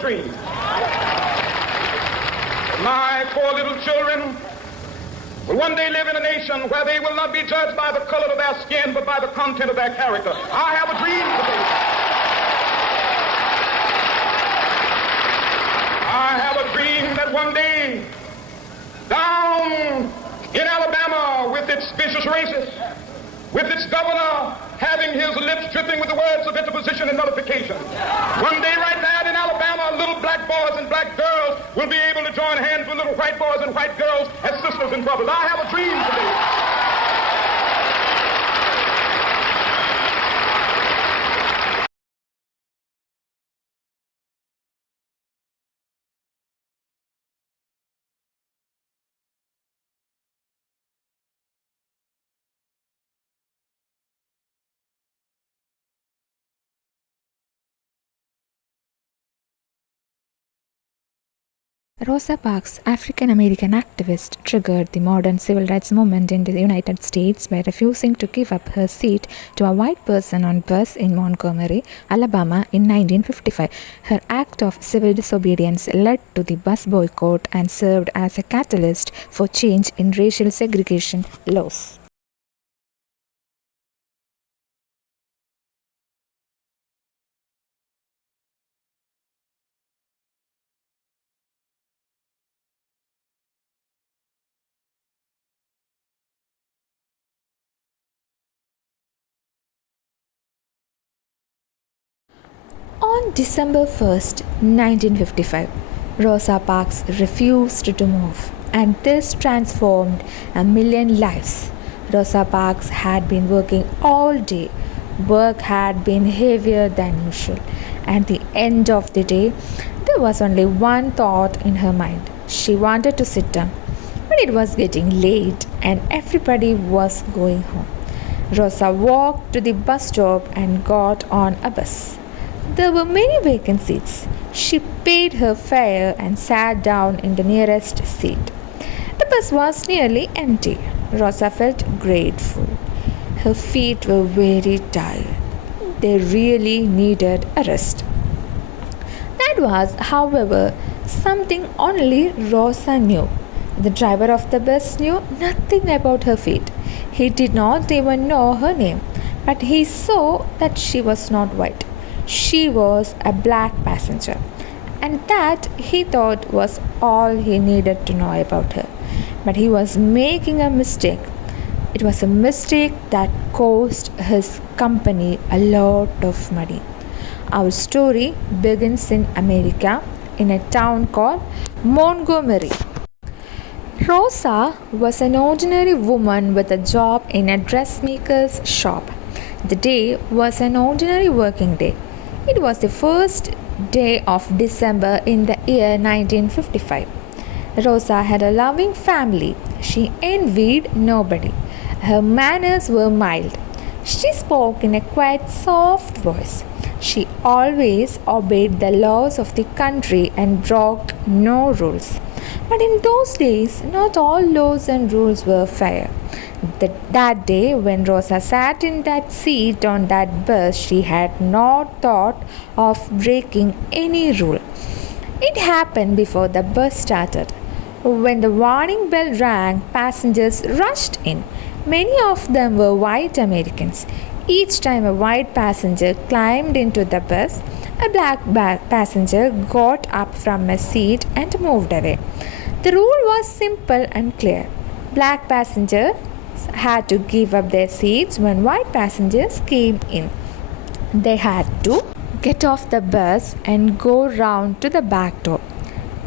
dream. My poor little children will one day live in a nation where they will not be judged by the color of their skin, but by the content of their character. I have a dream today. I have a dream that one day, down in Alabama, with its vicious racists, with its governor having his lips dripping with the words of interposition and nullification, one day right there in Alabama, little black boys and black girls will be able to join hands with little white boys and white girls as sisters and brothers. I have a dream today. Rosa Parks, African-American activist, triggered the modern civil rights movement in the United States by refusing to give up her seat to a white person on bus in Montgomery, Alabama in 1955. Her act of civil disobedience led to the bus boycott and served as a catalyst for change in racial segregation laws. On December 1st, 1955, Rosa Parks refused to move, and this transformed a million lives. Rosa Parks had been working all day. Work had been heavier than usual. At the end of the day, there was only one thought in her mind. She wanted to sit down, but it was getting late and everybody was going home. Rosa walked to the bus stop and got on a bus. There were many vacant seats. She paid her fare and sat down in the nearest seat. The bus was nearly empty. Rosa felt grateful. Her feet were very tired. They really needed a rest. That was, however, something only Rosa knew. The driver of the bus knew nothing about her feet. He did not even know her name, but he saw that she was not white. She was a black passenger, and that he thought was all he needed to know about her. But he was making a mistake. It was a mistake that cost his company a lot of money. Our story begins in America, in a town called Montgomery. Rosa was an ordinary woman with a job in a dressmaker's shop. The day was an ordinary working day. It was the first day of December in the year 1955. Rosa had a loving family. She envied nobody. Her manners were mild. She spoke in a quiet, soft voice. She always obeyed the laws of the country and broke no rules. But in those days, not all laws and rules were fair. That day, when Rosa sat in that seat on that bus, she had not thought of breaking any rule. It happened before the bus started. When the warning bell rang, passengers rushed in. Many of them were white Americans. Each time a white passenger climbed into the bus, a black passenger got up from a seat and moved away. The rule was simple and clear. Black passengers had to give up their seats when white passengers came in. They had to get off the bus and go round to the back door.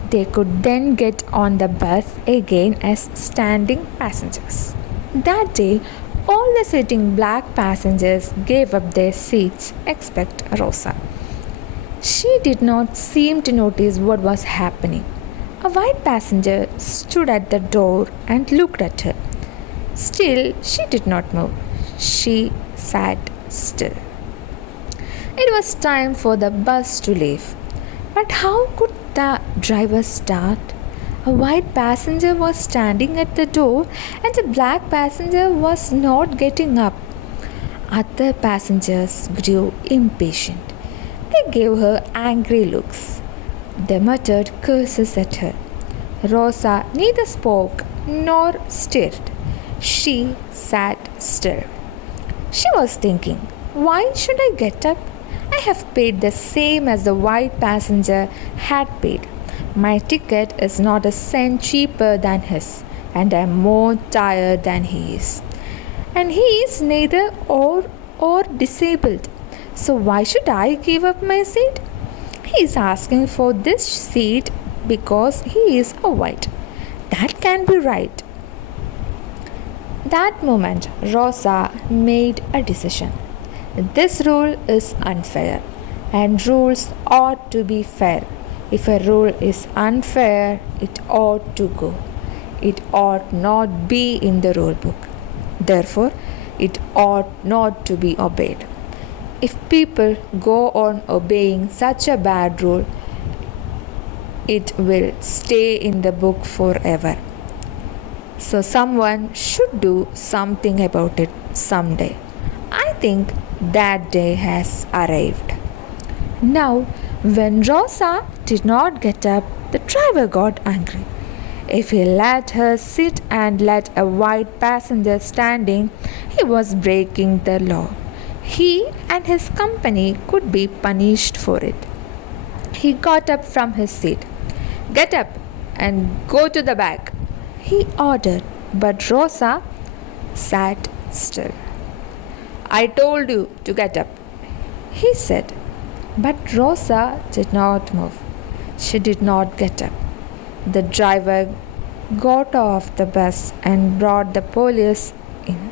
They could then get on the bus again as standing passengers. That day, all the sitting black passengers gave up their seats except Rosa. She did not seem to notice what was happening. A white passenger stood at the door and looked at her. Still, she did not move. She sat still. It was time for the bus to leave. But how could the driver start? A white passenger was standing at the door and a black passenger was not getting up. Other passengers grew impatient. They gave her angry looks. They muttered curses at her. Rosa neither spoke nor stirred. She sat still. She was thinking, why should I get up? I have paid the same as the white passenger had paid. My ticket is not a cent cheaper than his, and I am more tired than he is. And he is neither or disabled. So why should I give up my seat? He is asking for this seat because he is a white. That can't be right. That moment, Rosa made a decision. This rule is unfair, and rules ought to be fair. If a rule is unfair, it ought to go. It ought not be in the rule book. Therefore, it ought not to be obeyed. If people go on obeying such a bad rule, it will stay in the book forever. So someone should do something about it someday. I think that day has arrived. Now, when Rosa did not get up, the driver got angry. If he let her sit and let a white passenger standing, he was breaking the law. He and his company could be punished for it. He got up from his seat. Get up and go to the back, he ordered, but Rosa sat still. I told you to get up, he said. But Rosa did not move. She did not get up. The driver got off the bus and brought the police in.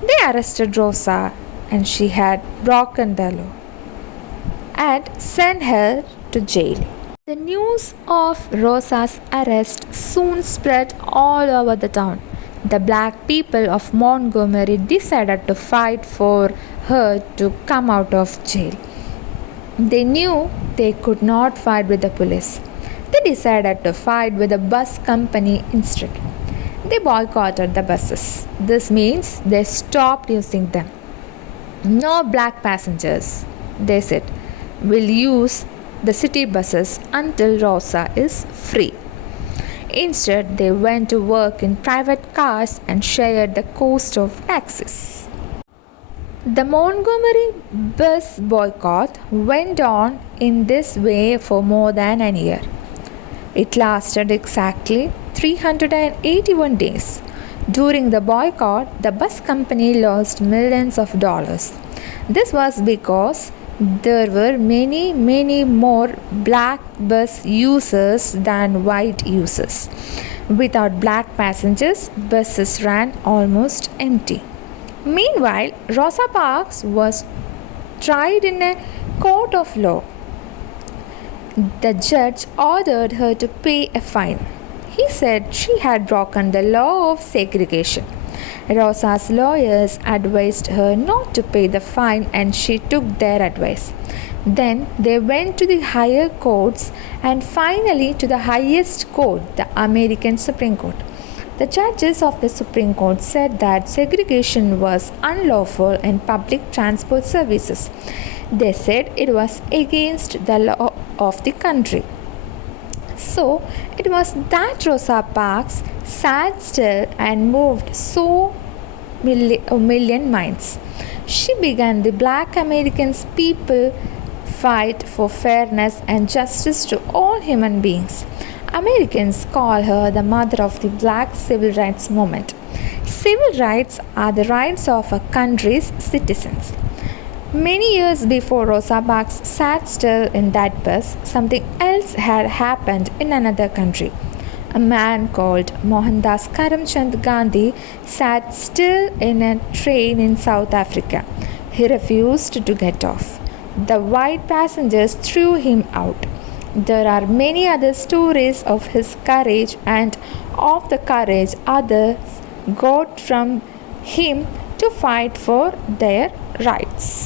They arrested Rosa, and she had broken the law and sent her to jail. The news of Rosa's arrest soon spread all over the town. The black people of Montgomery decided to fight for her to come out of jail. They knew they could not fight with the police. They decided to fight with the bus company instead. They boycotted the buses. This means they stopped using them. No black passengers, they said, will use the city buses until Rosa is free. Instead, they went to work in private cars and shared the cost of taxis. The Montgomery bus boycott went on in this way for more than a year. It lasted exactly 381 days. During the boycott, the bus company lost millions of dollars. This was because there were many more black bus users than white users. Without black passengers, buses ran almost empty. Meanwhile, Rosa Parks was tried in a court of law. The judge ordered her to pay a fine. He said she had broken the law of segregation. Rosa's lawyers advised her not to pay the fine, and she took their advice. Then they went to the higher courts and finally to the highest court, the American Supreme Court. The judges of the Supreme Court said that segregation was unlawful in public transport services. They said it was against the law of the country. So it was that Rosa Parks sat still and moved so a million minds. She began the Black Americans people fight for fairness and justice to all human beings. Americans call her the mother of the Black civil rights movement. Civil rights are the rights of a country's citizens. Many years before Rosa Parks sat still in that bus, something else had happened in another country. A man called Mohandas Karamchand Gandhi sat still in a train in South Africa. He refused to get off. The white passengers threw him out. There are many other stories of his courage and of the courage others got from him to fight for their rights.